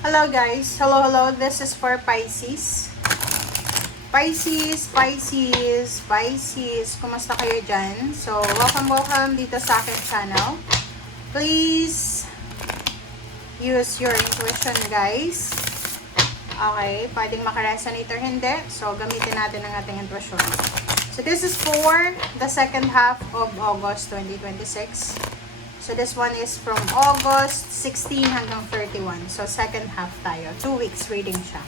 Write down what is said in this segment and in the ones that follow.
Hello guys, hello, this is for Pisces. Pisces, kumusta kayo dyan? So, welcome dito sa aking channel. Please use your intuition guys. Okay, pwedeng makaresonate or hindi. So, gamitin natin ang ating intuition. So, this is for the second half of August 2026. So, this one is from August 16 hanggang 31. So, second half tayo. 2 weeks reading siya.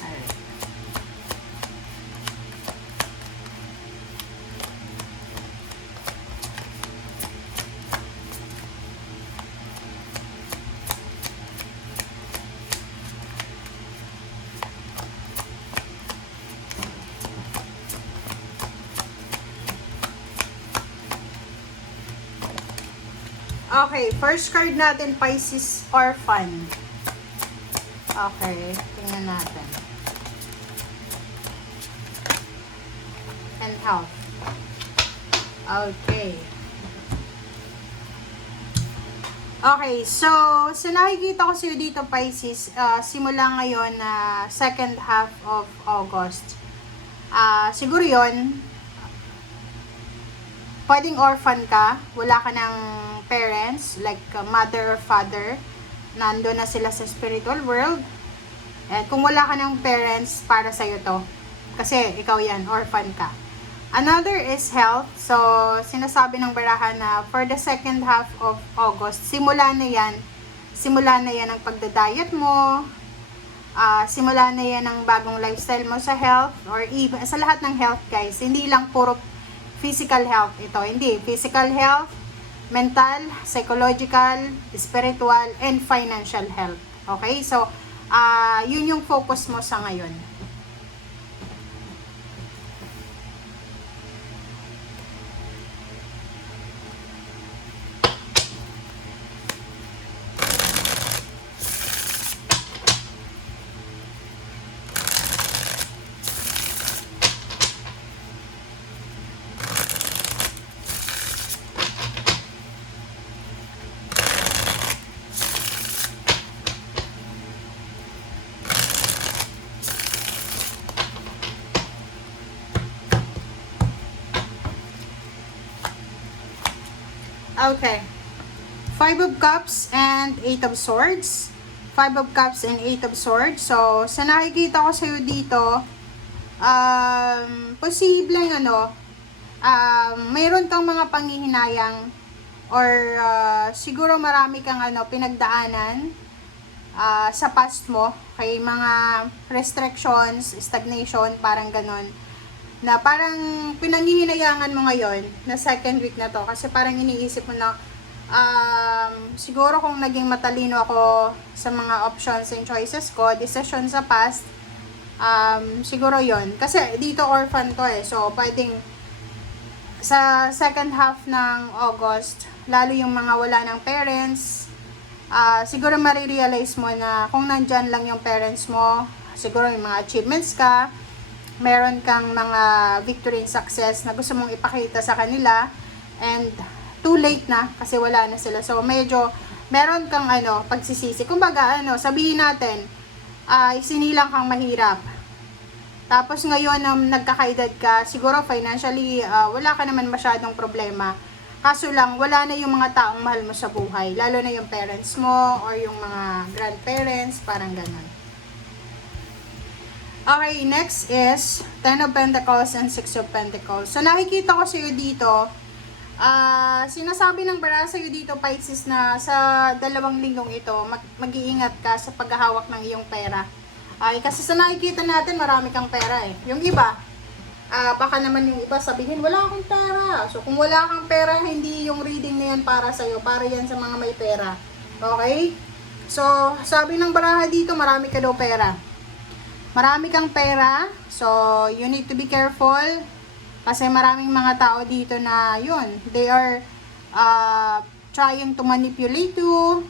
Alright. Okay, first card natin, Pisces Orphan. Okay, tingnan natin. And health. Okay. Okay, so nakikita ko sa'yo dito, Pisces, simula ngayon na second half of August. Siguro yon pwedeng orphan ka, wala ka ng parents, like mother or father, nandun na sila sa spiritual world. And kung wala ka ng parents, para sa'yo to. Kasi ikaw yan, orphan ka. Another is health. So, sinasabi ng barahan na for the second half of August, simula na yan ang pagda-diet mo, simula na yan ang bagong lifestyle mo sa health, or even sa lahat ng health guys, hindi lang puro physical health ito, hindi. Physical health, mental, psychological, spiritual, and financial health. Okay? So, yun yung focus mo sa ngayon. Okay. 5 of Cups and 8 of Swords. 5 of Cups and 8 of Swords. So, sa nakikita ko sa'yo dito, posibleng mayroon kang mga panghihinayang or siguro marami kang pinagdaanan sa past mo, kay mga restrictions, stagnation, parang ganon, na parang pinanghihinayangan mo ngayon na second week na to, kasi parang iniisip mo na siguro kung naging matalino ako sa mga options and choices ko, decision sa past, siguro yon. Kasi dito orphan to so pwedeng sa second half ng August, lalo yung mga wala ng parents, siguro marirealize mo na kung nandyan lang yung parents mo, siguro yung mga achievements ka, meron kang mga victory and success na gusto mong ipakita sa kanila, and too late na kasi wala na sila. So medyo meron kang pagsisisi. Kumbaga sabihin natin, isinilang kang mahirap. Tapos ngayon nagkakaedad ka, siguro financially wala ka naman masyadong problema. Kaso lang wala na yung mga taong mahal mo sa buhay, lalo na yung parents mo or yung mga grandparents, parang ganun. Okay, next is 10 of Pentacles and 6 of Pentacles. So, nakikita ko sa'yo dito, sinasabi ng bara sa'yo dito, Pisces, na sa 2 linggong ito, mag-iingat ka sa paghahawak ng iyong pera. Kasi sa nakikita natin, marami kang pera Yung iba, baka naman yung iba sabihin, wala akong pera. So, kung wala kang pera, hindi yung reading na yan para sa'yo. Para yan sa mga may pera. Okay? So, sabi ng baraha dito, marami ka daw pera. Marami kang pera, so you need to be careful kasi maraming mga tao dito na they are trying to manipulate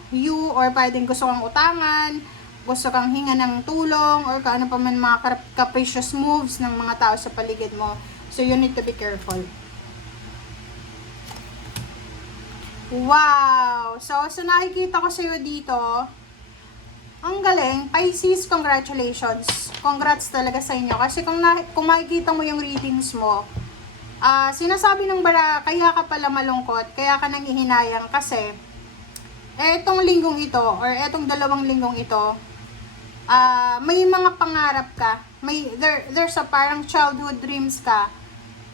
you or pwedeng gusto kang utangan, gusto kang hinga ng tulong, or kaano pa man mga capricious moves ng mga tao sa paligid mo. So you need to be careful. Wow! So nakikita ko sa'yo dito, ang galing, Pisces, congratulations. Congrats talaga sa inyo. Kasi kung makikita mo yung readings mo, sinasabi ng bara, kaya ka pala malungkot, kaya ka nangihinayang kasi, etong linggong ito, or etong 2 linggong ito, may mga pangarap ka, there's a parang childhood dreams ka,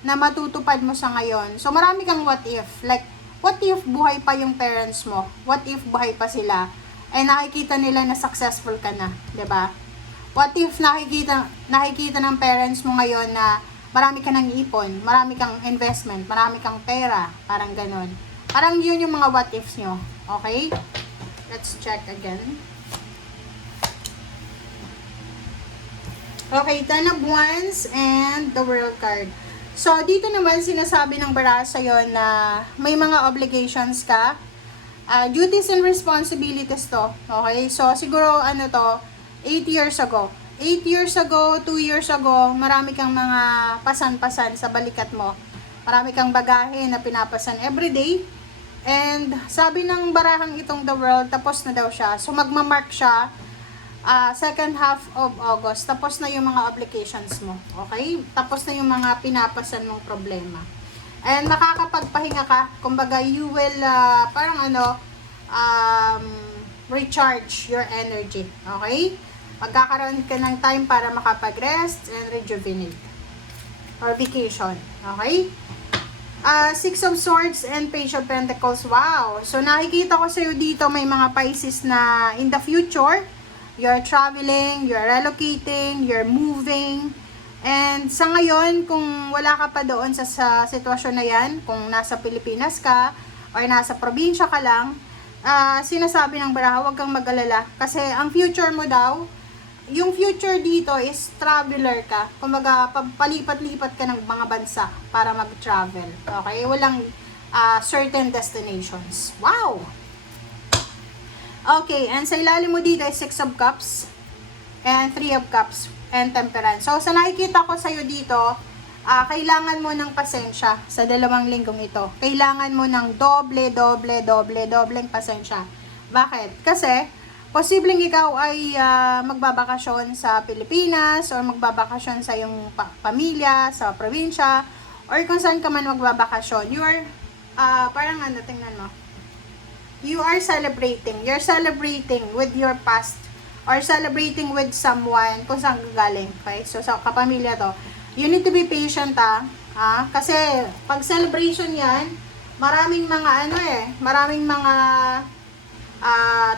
na matutupad mo sa ngayon. So, marami kang what if. Like, what if buhay pa yung parents mo? What if buhay pa sila? Eh, nakikita nila na successful ka na. 'Di ba? What if nakikita ng parents mo ngayon na marami ka nang ipon, marami kang investment, marami kang pera, parang ganon. Parang yun yung mga what ifs nyo. Okay? Let's check again. Okay, 10 of Wands and the World card. So, dito naman sinasabi ng bara sa'yo na may mga obligations ka. Duties and responsibilities to. Okay? So, siguro, 8 years ago. 8 years ago, 2 years ago, marami kang mga pasan-pasan sa balikat mo. Marami kang bagahe na pinapasan everyday. And, sabi ng barahang itong The World, tapos na daw siya. So, magmamark siya second half of August. Tapos na yung mga obligations mo. Okay? Tapos na yung mga pinapasan mong problema. And makakapagpahinga ka, kumbaga you will recharge your energy. Okay? Magkakaroon ka ng time para makapag-rest and rejuvenate. Or vacation. Okay? Six of Swords and Page of Pentacles. Wow! So nakikita ko sa'yo dito may mga Pisces na in the future, you're traveling, you're relocating, you're moving. And sa ngayon, kung wala ka pa doon sa sitwasyon na yan, kung nasa Pilipinas ka, or nasa probinsya ka lang, sinasabi ng baraha, huwag kang mag-alala. Kasi ang future mo daw, yung future dito is traveler ka. Kumbaga, palipat-lipat ka ng mga bansa para mag-travel. Okay? Walang certain destinations. Wow! Okay, and sa ilalim mo dito is 6 of Cups and 3 of Cups and Temperance. So, sa nakikita ko sa'yo dito, kailangan mo ng pasensya sa 2 linggong ito. Kailangan mo ng dobleng pasensya. Bakit? Kasi, posibleng ikaw ay magbabakasyon sa Pilipinas or magbabakasyon sa iyong pamilya, sa probinsya, or kung saan ka man magbabakasyon. You are, tingnan mo. You are celebrating. You're celebrating with your past or celebrating with someone kung saan galing. Okay? So, sa kapamilya to. You need to be patient, kasi pag celebration yan, maraming mga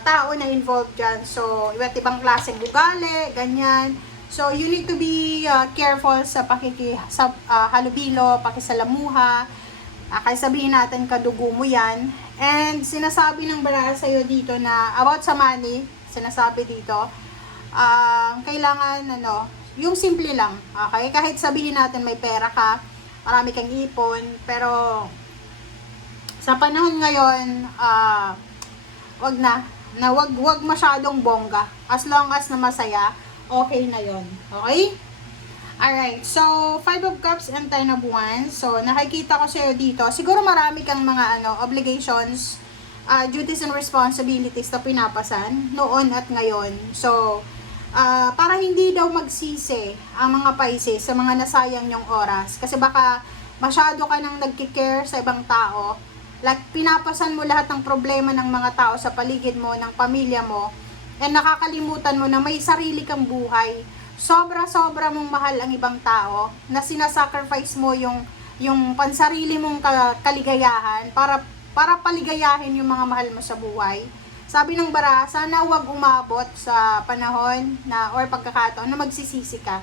tao na involved dyan. So, iba't ibang klaseng ugali, ganyan. So, you need to be careful sa halubilo, pakisalamuha. Kaya sabihin natin, kadugo mo yan. And, sinasabi ng baraha sa'yo dito na, about sa money, sinasabi dito, kailangan, yung simple lang. Okay? Kahit sabihin natin may pera ka, marami kang ipon, pero, sa panahon ngayon, wag masyadong bongga. As long as na masaya, okay na yon. Okay? Alright, so 5 of Cups and 10 of Wands. So nakikita ko sa'yo dito, siguro marami kang mga obligations, duties and responsibilities na pinapasan noon at ngayon. So para hindi daw magsisi ang mga Pisces sa mga nasayang yung oras, kasi baka masyado ka nang nagki-care sa ibang tao. Like, pinapasan mo lahat ng problema ng mga tao sa paligid mo, ng pamilya mo, and nakakalimutan mo na may sarili kang buhay. Sobra-sobra mong mahal ang ibang tao, na sinasacrifice mo yung pansarili mong kaligayahan para paligayahin yung mga mahal mo sa buhay. Sabi ng bara, sana wag umabot sa panahon na, or pagkakataon na magsisisi ka.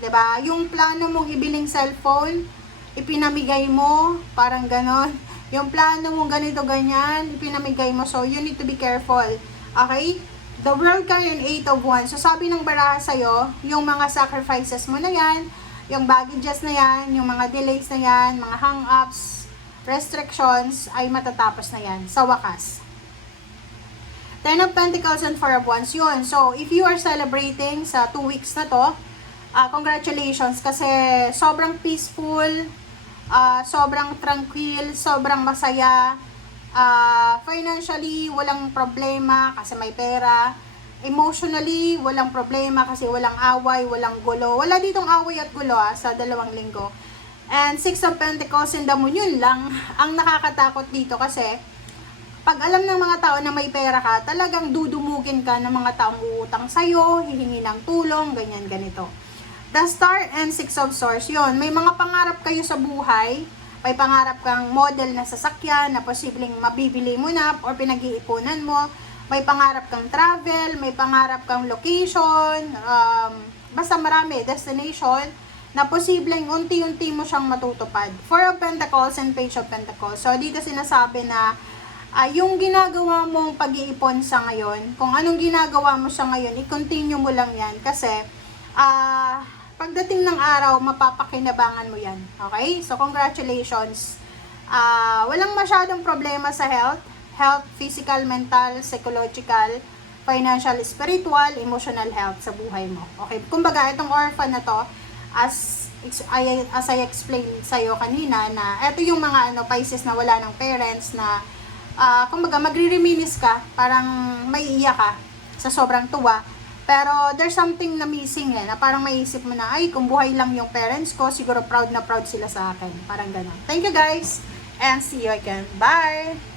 'Di ba? Yung plano mong ibiling cellphone, ipinamigay mo, parang ganon. Yung plano mong ganito, ganyan, ipinamigay mo. So, you need to be careful. Okay? The World card yung 8 of Wands. So, sabi ng baraha sa'yo, yung mga sacrifices mo na yan, yung baggages na yan, yung mga delays na yan, mga hang-ups, restrictions, ay matatapos na yan sa wakas. 10 of Pentacles and 4 of Wands, yun. So, if you are celebrating sa 2 weeks na to, congratulations, kasi sobrang peaceful, sobrang tranquil, sobrang masaya, financially walang problema kasi may pera, emotionally, walang problema kasi walang away, walang gulo. Wala ditong away at gulo sa 2 linggo. And 6 of Pentacles in the Moon, yun lang ang nakakatakot dito kasi pag alam ng mga tao na may pera ka, talagang dudumugin ka ng mga taong uutang sa'yo, hihingi ng tulong, ganyan, ganito. The Star and 6 of Swords, yun, may mga pangarap kayo sa buhay, may pangarap kang model na sasakyan na posibleng mabibili mo na or pinag-iipunan mo, may pangarap kang travel, may pangarap kang location, basta marami, destination, na posibleng unti-unti mo siyang matutupad. 4 of Pentacles and Page of Pentacles. So, dito sinasabi na yung ginagawa mong pag-iipon sa ngayon, kung anong ginagawa mo sa ngayon, i-continue mo lang yan kasi pagdating ng araw, mapapakinabangan mo yan. Okay? So, congratulations. Walang masyadong problema sa health, physical, mental, psychological, financial, spiritual, emotional health sa buhay mo. Okay? Kumbaga, itong orphan na to, as I explained sa'yo kanina, na ito yung mga Pisces na wala ng parents, na kumbaga, magre-reminisce ka, parang maiiyak ka sa sobrang tuwa. Pero there's something na missing na parang maiisip mo na, ay, kung buhay lang yung parents ko, siguro proud na proud sila sa akin. Parang gano'n. Thank you guys, and see you again. Bye!